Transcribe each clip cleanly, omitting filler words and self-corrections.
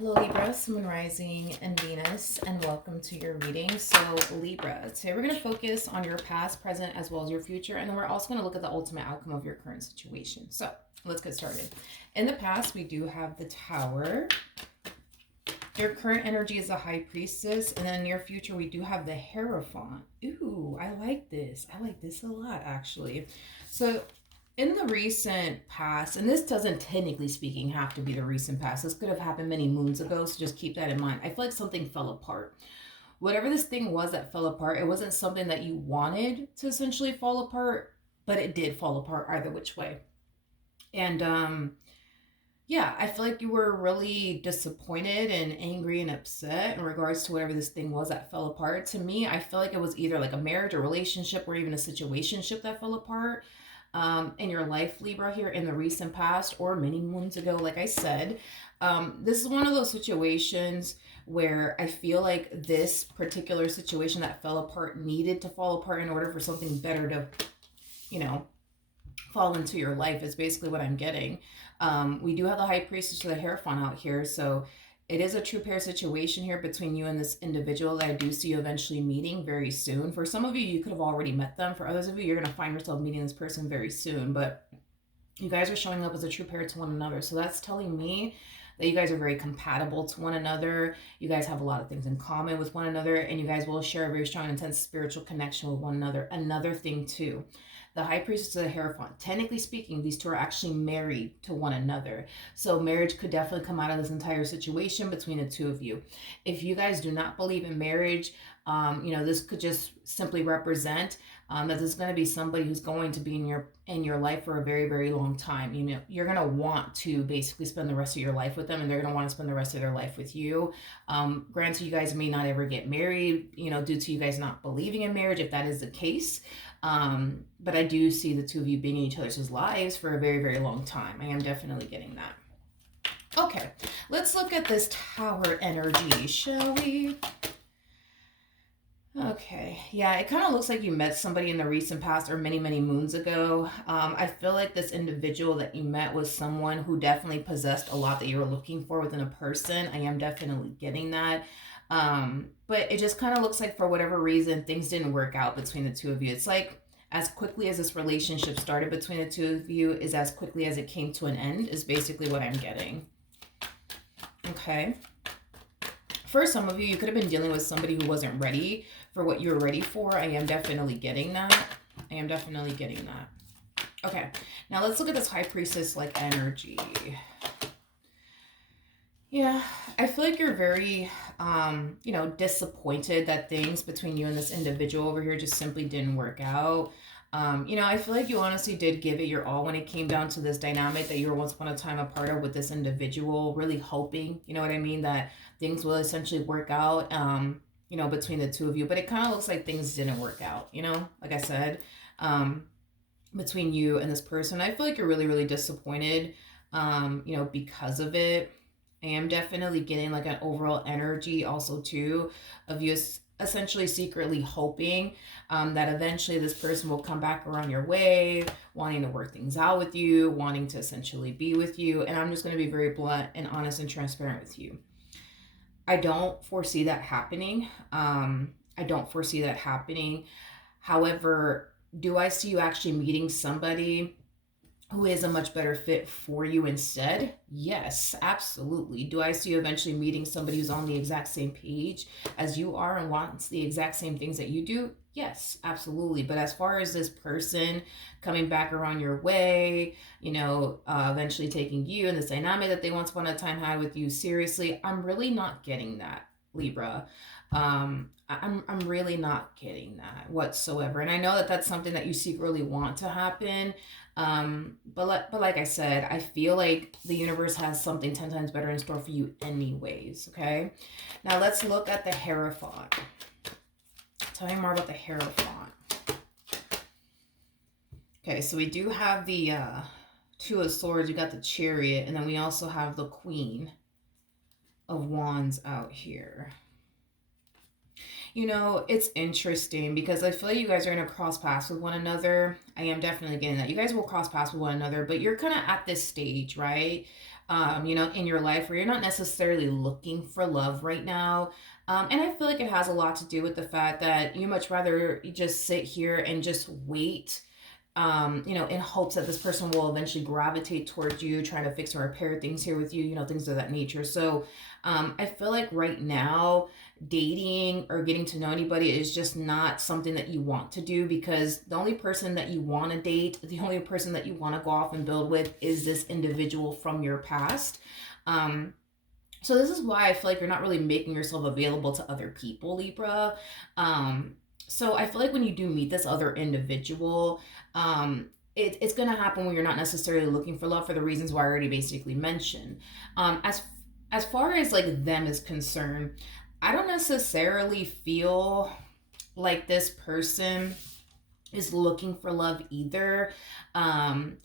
Hello Libra, Sun Rising and Venus, and welcome to your reading. So Libra, today we're going to focus on your past, present, as well as your future, and then we're also going to look at the ultimate outcome of your current situation. So let's get started. In the past, we do have the Tower. Your current energy is a High Priestess, and then in your future, we do have the Hierophant. Ooh, I like this. I like this a lot, actually. So in the recent past, and this doesn't technically speaking have to be the recent past, this could have happened many moons ago, so just keep that in mind. I feel like something fell apart. Whatever this thing was that fell apart, it wasn't something that you wanted to essentially fall apart, but it did fall apart either which way. And yeah, I feel like you were really disappointed and angry and upset in regards to whatever this thing was that fell apart. To me, I feel like it was either like a marriage, a relationship, or even a situationship that fell apart in your life, Libra, here in the recent past or many moons ago, like I said. This is one of those situations where I feel like this particular situation that fell apart needed to fall apart in order for something better to, you know, fall into your life is basically what I'm getting. We do have the High Priestess of the Hierophant out here, so it is a true pair situation here between you and this individual that I do see you eventually meeting very soon. For some of you, you could have already met them. For others of you, you're going to find yourself meeting this person very soon, but you guys are showing up as a true pair to one another. So that's telling me that you guys are very compatible to one another. You guys have a lot of things in common with one another, and you guys will share a very strong, intense spiritual connection with one another. Another thing too, the High Priestess of the Hierophant, technically speaking, these two are actually married to one another. So marriage could definitely come out of this entire situation between the two of you. If you guys do not believe in marriage, this could just simply represent that there's going to be somebody who's going to be in your life for a very, very long time. You know, you're going to want to basically spend the rest of your life with them, and they're going to want to spend the rest of their life with you. Granted, you guys may not ever get married, due to you guys not believing in marriage, if that is the case. But I do see the two of you being in each other's lives for a very, very long time. I am definitely getting that. Okay, let's look at this Tower energy, shall we? Okay, yeah, it kind of looks like you met somebody in the recent past or many, many moons ago. I feel like this individual that you met was someone who definitely possessed a lot that you were looking for within a person. I am definitely getting that. But it just kind of looks like for whatever reason, things didn't work out between the two of you. It's like as quickly as this relationship started between the two of you is as quickly as it came to an end is basically what I'm getting. Okay. For some of you, you could have been dealing with somebody who wasn't ready for what you were ready for. I am definitely getting that. Okay, now let's look at this High Priestess like energy. Yeah, I feel like you're very, disappointed that things between you and this individual over here just simply didn't work out. I feel like you honestly did give it your all when it came down to this dynamic that you were once upon a time a part of with this individual, really hoping, you know what I mean, that things will essentially work out, between the two of you. But it kind of looks like things didn't work out, like I said, between you and this person. I feel like you're really, really disappointed, because of it. I am definitely getting like an overall energy also too of you essentially secretly hoping that eventually this person will come back around your way, wanting to work things out with you, wanting to essentially be with you. And I'm just going to be very blunt and honest and transparent with you. I don't foresee that happening. However, do I see you actually meeting somebody who is a much better fit for you instead? Yes, absolutely. Do I see you eventually meeting somebody who's on the exact same page as you are and wants the exact same things that you do? Yes, absolutely. But as far as this person coming back around your way, eventually taking you and this dynamic that they once upon a time had with you seriously, I'm really not getting that, Libra. I'm really not getting that whatsoever. And I know that that's something that you secretly want to happen. But like I said, I feel like the universe has something 10 times better in store for you anyways, okay? Now let's look at the Hierophant. Tell me more about the Hierophant. Okay, so we do have the Two of Swords, we got the Chariot, and then we also have the Queen of Wands out here. It's interesting because I feel like you guys are going to cross paths with one another. I am definitely getting that. You guys will cross paths with one another, but you're kind of at this stage, right? in your life where you're not necessarily looking for love right now. And I feel like it has a lot to do with the fact that you much rather just sit here and just wait, in hopes that this person will eventually gravitate towards you, trying to fix or repair things here with you, things of that nature. So I feel like right now, dating or getting to know anybody is just not something that you want to do, because the only person that you want to date, the only person that you want to go off and build with is this individual from your past. So this is why I feel like you're not really making yourself available to other people, Libra. So I feel like when you do meet this other individual, it's going to happen when you're not necessarily looking for love for the reasons why I already basically mentioned. As far as like them is concerned, I don't necessarily feel like this person is looking for love either. Um,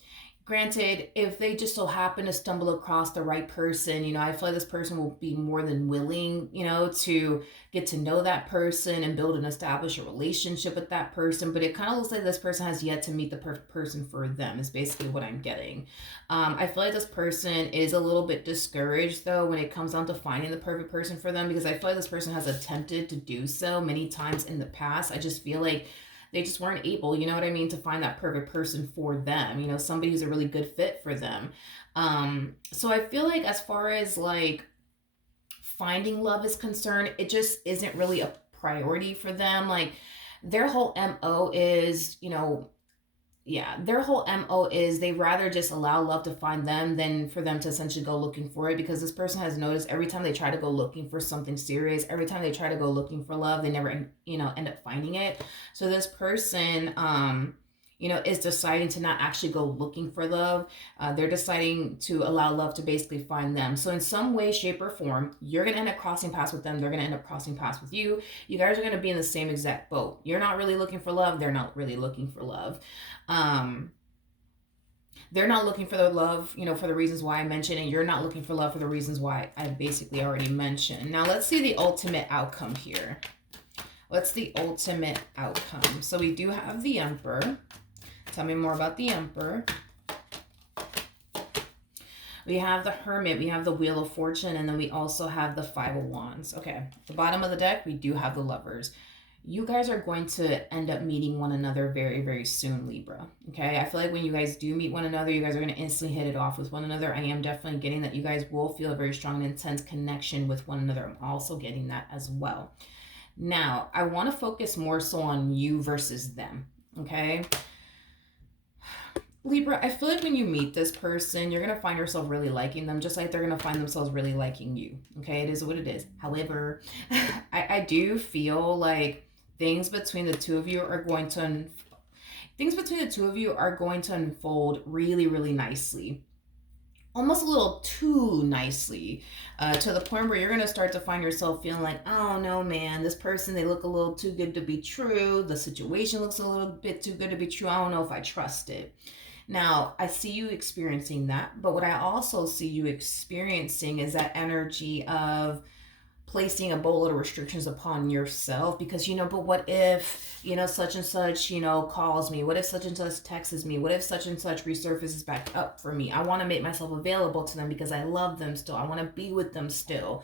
Granted, if they just so happen to stumble across the right person, I feel like this person will be more than willing, to get to know that person and build and establish a relationship with that person. But it kind of looks like this person has yet to meet the perfect person for them, is basically what I'm getting. I feel like this person is a little bit discouraged, though, when it comes down to finding the perfect person for them, because I feel like this person has attempted to do so many times in the past. I just feel like they just weren't able, to find that perfect person for them, somebody who's a really good fit for them. So I feel like as far as like finding love is concerned, it just isn't really a priority for them. Like their whole MO is, their whole MO is they rather just allow love to find them than for them to essentially go looking for it, because this person has noticed every time they try to go looking for something serious, every time they try to go looking for love, they never, end up finding it. So this person, is deciding to not actually go looking for love. They're deciding to allow love to basically find them. So in some way, shape, or form, you're going to end up crossing paths with them. They're going to end up crossing paths with you. You guys are going to be in the same exact boat. You're not really looking for love. They're not really looking for love. Um, they're not looking for the love, for the reasons why I mentioned, and you're not looking for love for the reasons why I basically already mentioned. Now, let's see the ultimate outcome here. What's the ultimate outcome? So we do have the Emperor. Tell me more about the Emperor. We have the Hermit, we have the Wheel of Fortune, and then we also have the Five of Wands. Okay, at the bottom of the deck, we do have the Lovers. You guys are going to end up meeting one another very, very soon, Libra. Okay, I feel like when you guys do meet one another, you guys are going to instantly hit it off with one another. I am definitely getting that you guys will feel a very strong and intense connection with one another. I'm also getting that as well. Now, I want to focus more so on you versus them. Okay, Libra, I feel like when you meet this person, you're going to find yourself really liking them, just like they're going to find themselves really liking you. Okay, it is what it is. However, I do feel like things between the two of you are going to unfold really, really nicely. Almost a little too nicely, to the point where you're going to start to find yourself feeling like, oh no, man, this person, they look a little too good to be true. The situation looks a little bit too good to be true. I don't know if I trust it. Now, I see you experiencing that, but what I also see you experiencing is that energy of placing a boatload of restrictions upon yourself, because but what if such and such calls me, what if such and such texts me, what if such and such resurfaces back up for me. I want to make myself available to them because I love them still, I want to be with them still.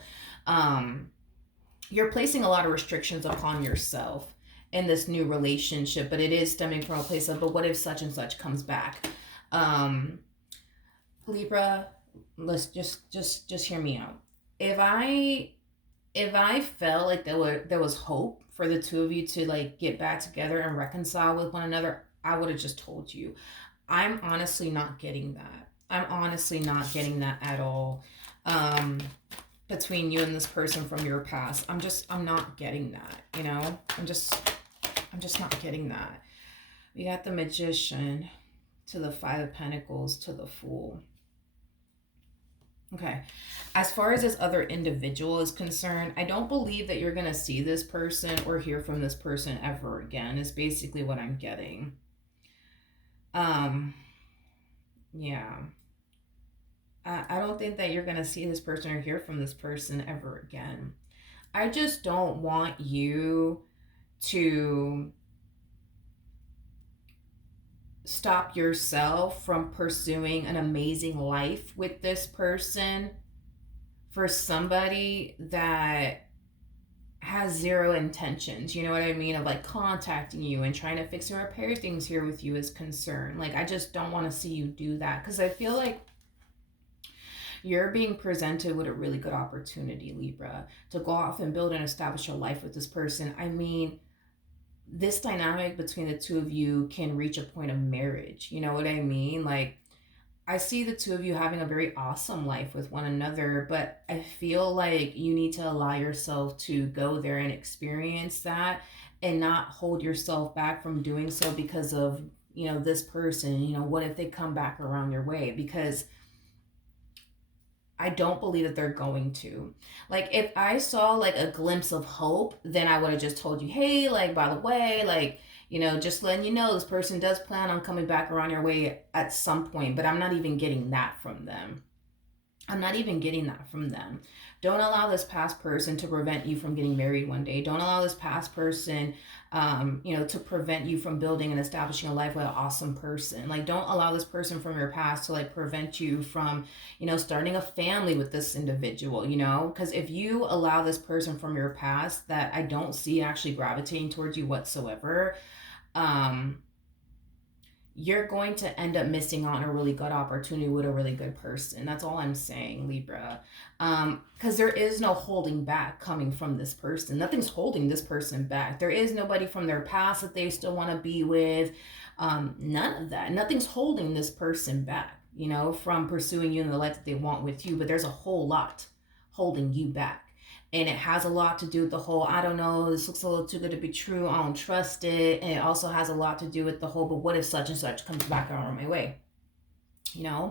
You're placing a lot of restrictions upon yourself in this new relationship, but it is stemming from a place of, but what if such and such comes back? Libra, let's just hear me out. If I felt like there was hope for the two of you to like get back together and reconcile with one another, I would have just told you. I'm honestly not getting that. I'm honestly not getting that at all. Between you and this person from your past, I'm not getting that. I'm just not getting that. We got the Magician to the Five of Pentacles to the Fool. Okay, as far as this other individual is concerned, I don't believe that you're going to see this person or hear from this person ever again, is basically what I'm getting. Yeah. I don't think that you're going to see this person or hear from this person ever again. I just don't want you to stop yourself from pursuing an amazing life with this person for somebody that has zero intentions, you know what I mean, of like contacting you and trying to fix and repair things here with you is concerned. Like, I just don't want to see you do that, because I feel like you're being presented with a really good opportunity, Libra, to go off and build and establish your life with this person. I mean, this dynamic between the two of you can reach a point of marriage. You know what I mean? Like, I see the two of you having a very awesome life with one another, but I feel like you need to allow yourself to go there and experience that and not hold yourself back from doing so because of, this person. What if they come back around your way? Because I don't believe that they're going to. Like, if I saw like a glimpse of hope, then I would have just told you, hey, like, by the way, like, just letting you know this person does plan on coming back around your way at some point, but I'm not even getting that from them. I'm not even getting that from them. Don't allow this past person to prevent you from getting married one day. Don't allow this past person, to prevent you from building and establishing a life with an awesome person. Like, don't allow this person from your past to like prevent you from, starting a family with this individual, because if you allow this person from your past that I don't see actually gravitating towards you whatsoever, um, you're going to end up missing on a really good opportunity with a really good person. That's all I'm saying, Libra. Because there is no holding back coming from this person. Nothing's holding this person back. There is nobody from their past that they still want to be with. None of that. Nothing's holding this person back, from pursuing you in the life that they want with you. But there's a whole lot holding you back. And it has a lot to do with the whole, I don't know, this looks a little too good to be true, I don't trust it. And it also has a lot to do with the whole, but what if such and such comes back around my way? I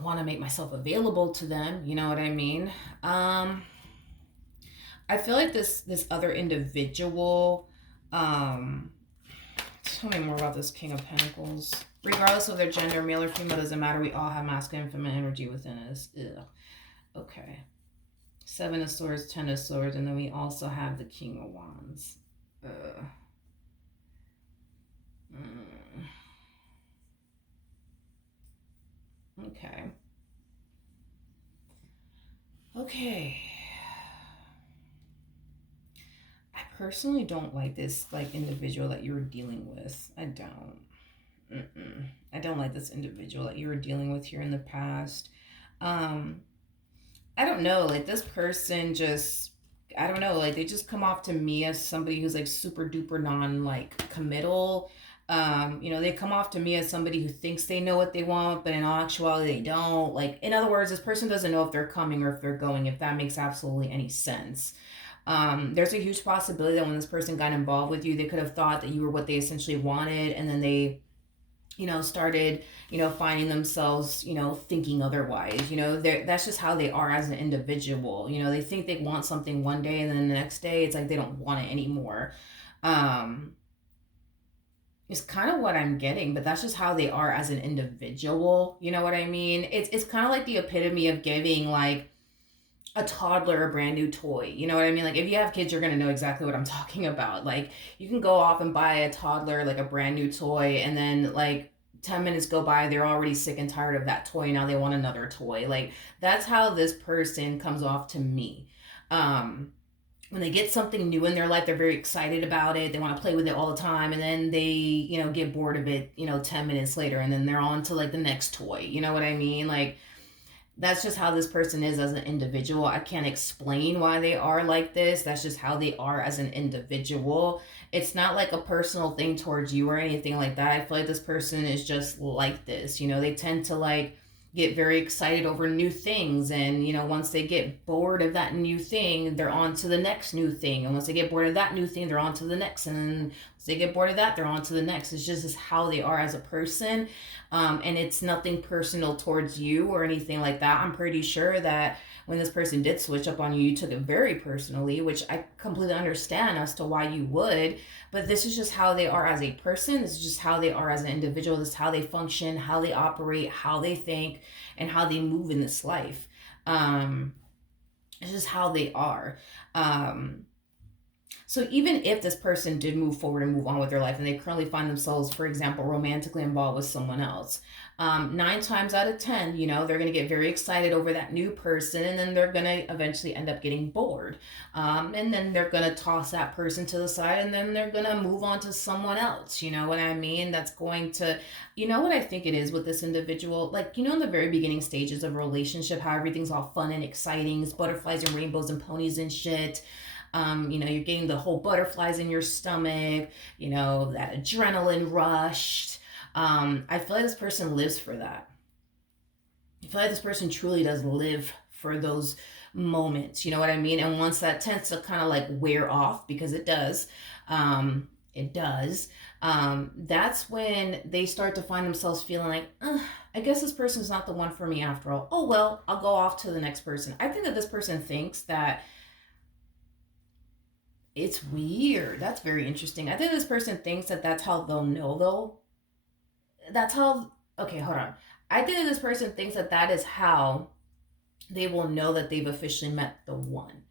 want to make myself available to them, you know what I mean? I feel like this other individual, tell me more about this King of Pentacles. Regardless of their gender, male or female, doesn't matter. We all have masculine and feminine energy within us. Ugh. Okay. Seven of Swords, Ten of Swords, and then we also have the King of Wands. Okay. Okay. I personally don't like this individual that you were dealing with. I don't. I don't like this individual that you were dealing with here in the past. I don't know, like this person just, I don't know, like they just come off to me as somebody who's like super duper non like committal. They come off to me as somebody who thinks they know what they want, but in all actuality they don't. Like, in other words, this person doesn't know if they're coming or if they're going, if that makes absolutely any sense. There's a huge possibility that when this person got involved with you, they could have thought that you were what they essentially wanted, and then they started, finding themselves, thinking otherwise. That's just how they are as an individual. They think they want something one day, and then the next day it's like they don't want it anymore. It's kind of what I'm getting, but that's just how they are as an individual. You know what I mean? It's kind of like the epitome of giving like a toddler a brand new toy. You know what I mean? Like, if you have kids, you're going to know exactly what I'm talking about. Like, you can go off and buy a toddler like a brand new toy, and then like 10 minutes go by, they're already sick and tired of that toy. Now they want another toy. Like, that's how this person comes off to me. When they get something new in their life, they're very excited about it. They want to play with it all the time. And then they, get bored of it, 10 minutes later, and then they're on to like the next toy. You know what I mean? Like, that's just how this person is as an individual. I can't explain why they are like this. That's just how they are as an individual. It's not like a personal thing towards you or anything like that. I feel like this person is just like this. They tend to like get very excited over new things, and once they get bored of that new thing, they're on to the next new thing, and once they get bored of that new thing, they're on to the next, and then once they get bored of that, they're on to the next. It's just how they are as a person. And it's nothing personal towards you or anything like that. I'm pretty sure that when this person did switch up on you, you took it very personally, which I completely understand as to why you would. But this is just how they are as a person. This is just how they are as an individual. This is how they function, how they operate, how they think, and how they move in this life. It's just how they are. So even if this person did move forward and move on with their life and they currently find themselves, for example, romantically involved with someone else, 9 times out of 10, they're going to get very excited over that new person, and then they're going to eventually end up getting bored. And then they're going to toss that person to the side, and then they're going to move on to someone else. You know what I mean? That's going to, what I think it is with this individual, like, in the very beginning stages of a relationship, how everything's all fun and exciting, it's butterflies and rainbows and ponies and shit. You're getting the whole butterflies in your stomach, that adrenaline rush. I feel like this person lives for that. I feel like this person truly does live for those moments, you know what I mean? And once that tends to kind of like wear off, because it does, that's when they start to find themselves feeling like, I guess this person's not the one for me after all. Oh, well, I'll go off to the next person. I think that this person thinks that it's weird. That's very interesting. I think this person thinks that that's how they'll know, though. That's how. Okay, hold on. I think that this person thinks that that is how they will know that they've officially met the one.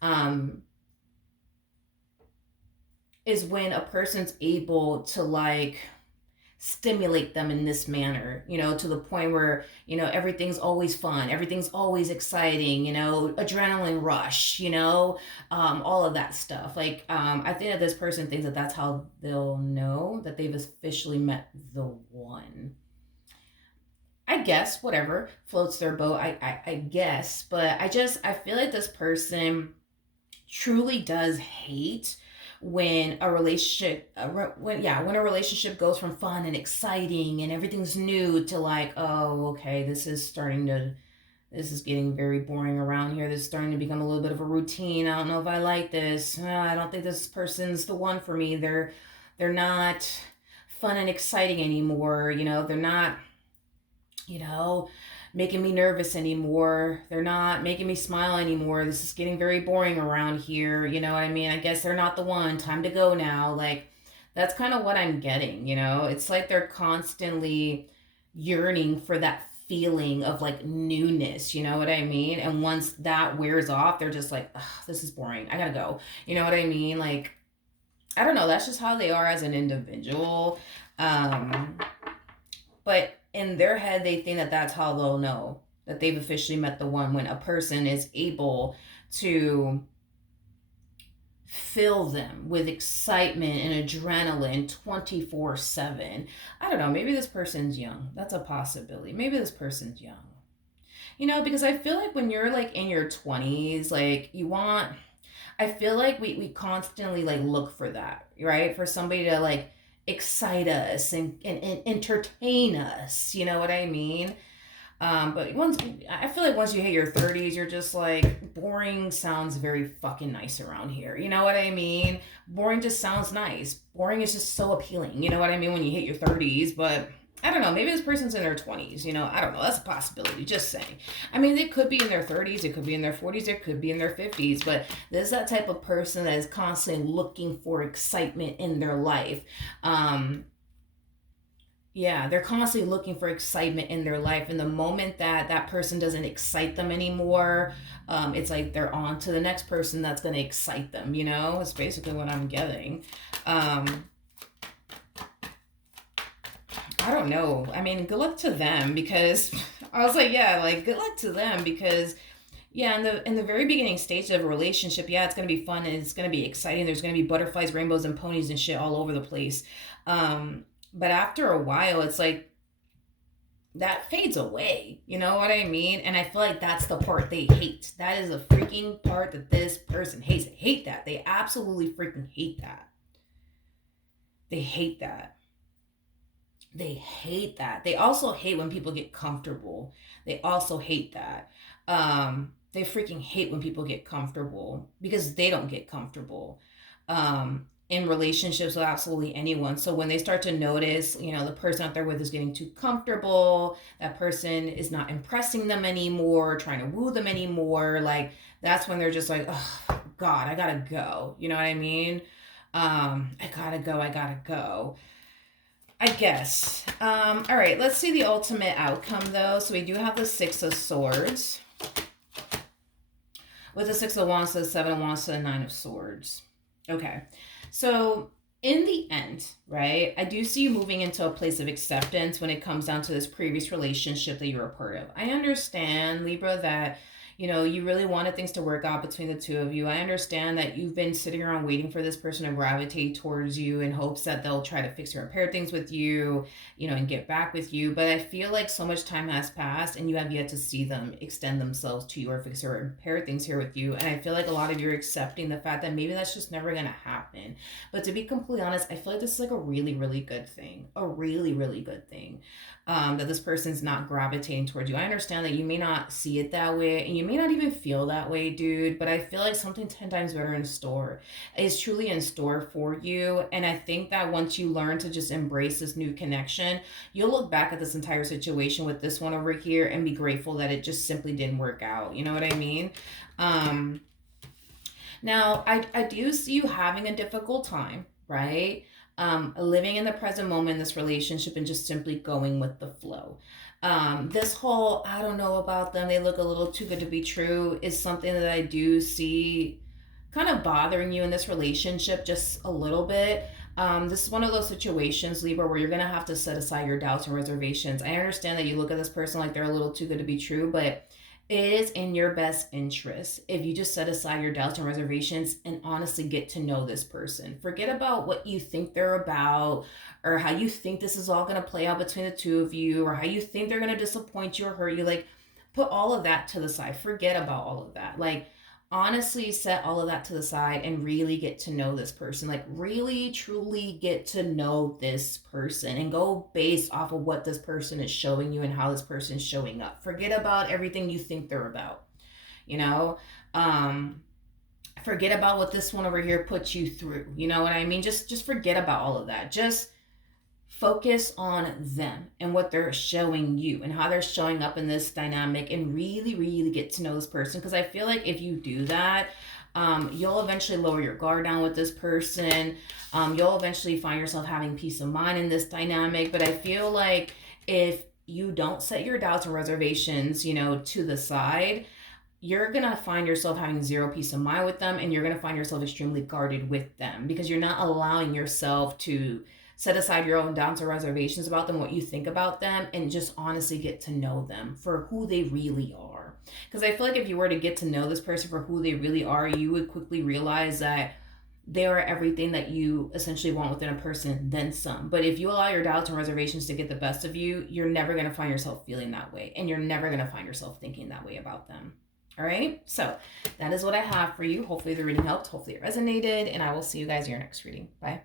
Um, is when a person's able to like stimulate them in this manner, to the point where, everything's always fun, everything's always exciting, adrenaline rush, all of that stuff. Like, I think that this person thinks that that's how they'll know that they've officially met the one. I guess, whatever floats their boat, I guess. But I feel like this person truly does hate when a relationship when a relationship goes from fun and exciting and everything's new to like, oh, okay, this is getting very boring around here. This is starting to become a little bit of a routine. I don't know if I like this. I don't think this person's the one for me. They're not fun and exciting anymore. They're not, making me nervous anymore. They're not making me smile anymore. This is getting very boring around here. You know what I mean? I guess they're not the one. Time to go now. Like, that's kind of what I'm getting, It's like they're constantly yearning for that feeling of like newness, you know what I mean? And once that wears off, they're just like, this is boring. I gotta go. You know what I mean? Like, I don't know. That's just how they are as an individual. But in their head, they think that that's how they'll know that they've officially met the one, when a person is able to fill them with excitement and adrenaline 24/7. I don't know. Maybe this person's young. That's a possibility. Maybe this person's young. Because I feel like when you're like in your 20s, like I feel like we constantly like look for that, right? For somebody to like excite us and entertain us, you know what I mean? But I feel like once you hit your 30s, you're just like, boring sounds very fucking nice around here. You know what I mean? Boring just sounds nice. Boring is just so appealing. You know what I mean? When you hit your 30s, but I don't know. Maybe this person's in their 20s. I don't know. That's a possibility. Just saying. I mean, they could be in their 30s. It could be in their 40s. It could be in their 50s. But there's that type of person that is constantly looking for excitement in their life. Yeah, they're constantly looking for excitement in their life. And the moment that that person doesn't excite them anymore, it's like they're on to the next person that's going to excite them. It's basically what I'm getting. I don't know. I mean, good luck to them, because I was like, yeah, like, good luck to them, because yeah, in the very beginning stage of a relationship, yeah, it's gonna be fun and it's gonna be exciting. There's gonna be butterflies, rainbows, and ponies and shit all over the place. But after a while, it's like that fades away. You know what I mean? And I feel like that's the part they hate. That is the freaking part that this person hates. They hate that. They absolutely freaking hate that. They hate that. They hate that. They also hate when people get comfortable. They also hate that. They freaking hate when people get comfortable, because they don't get comfortable in relationships with absolutely anyone. So when they start to notice, the person out there with is getting too comfortable, that person is not impressing them anymore, trying to woo them anymore, like, that's when they're just like, oh, God, I gotta go. You know what I mean? I gotta go. I guess. All right, let's see the ultimate outcome, though. So we do have the Six of Swords. With the Six of Wands to the Seven of Wands to the Nine of Swords. Okay. So in the end, right, I do see you moving into a place of acceptance when it comes down to this previous relationship that you were a part of. I understand, Libra, that you really wanted things to work out between the two of you. I understand that you've been sitting around waiting for this person to gravitate towards you in hopes that they'll try to fix or repair things with you, and get back with you. But I feel like so much time has passed and you have yet to see them extend themselves to you or fix or repair things here with you. And I feel like a lot of you are accepting the fact that maybe that's just never going to happen. But to be completely honest, I feel like this is like a really, really good thing. A really, really good thing. That this person's not gravitating towards you. I understand that you may not see it that way and you may not even feel that way, dude, but I feel like something 10 times better in store is truly in store for you. And I think that once you learn to just embrace this new connection, you'll look back at this entire situation with this one over here and be grateful that it just simply didn't work out. You know what I mean? Um, Now, I do see you having a difficult time, right? Living in the present moment in this relationship and just simply going with the flow. This whole, I don't know about them, they look a little too good to be true, is something that I do see kind of bothering you in this relationship just a little bit. This is one of those situations, Libra, where you're going to have to set aside your doubts and reservations. I understand that you look at this person like they're a little too good to be true, but it is in your best interest if you just set aside your doubts and reservations and honestly get to know this person. Forget about what you think they're about or how you think this is all going to play out between the two of you or how you think they're going to disappoint you or hurt you. Like, put all of that to the side. Forget about all of that. Like, honestly set all of that to the side and really get to know this person. Like, really truly get to know this person and go based off of what this person is showing you and how this person is showing up. Forget about everything you think they're about, you know um forget about what this one over here puts you through. You know what I mean? Just forget about all of that. Just focus on them and what they're showing you and how they're showing up in this dynamic and really, really get to know this person. Because I feel like if you do that, you'll eventually lower your guard down with this person. You'll eventually find yourself having peace of mind in this dynamic. But I feel like if you don't set your doubts and reservations, to the side, you're going to find yourself having zero peace of mind with them and you're going to find yourself extremely guarded with them because you're not allowing yourself to set aside your own doubts or reservations about them, what you think about them, and just honestly get to know them for who they really are. Because I feel like if you were to get to know this person for who they really are, you would quickly realize that they are everything that you essentially want within a person, then some. But if you allow your doubts and reservations to get the best of you, you're never going to find yourself feeling that way. And you're never going to find yourself thinking that way about them. All right, so that is what I have for you. Hopefully the reading helped. Hopefully it resonated. And I will see you guys in your next reading. Bye.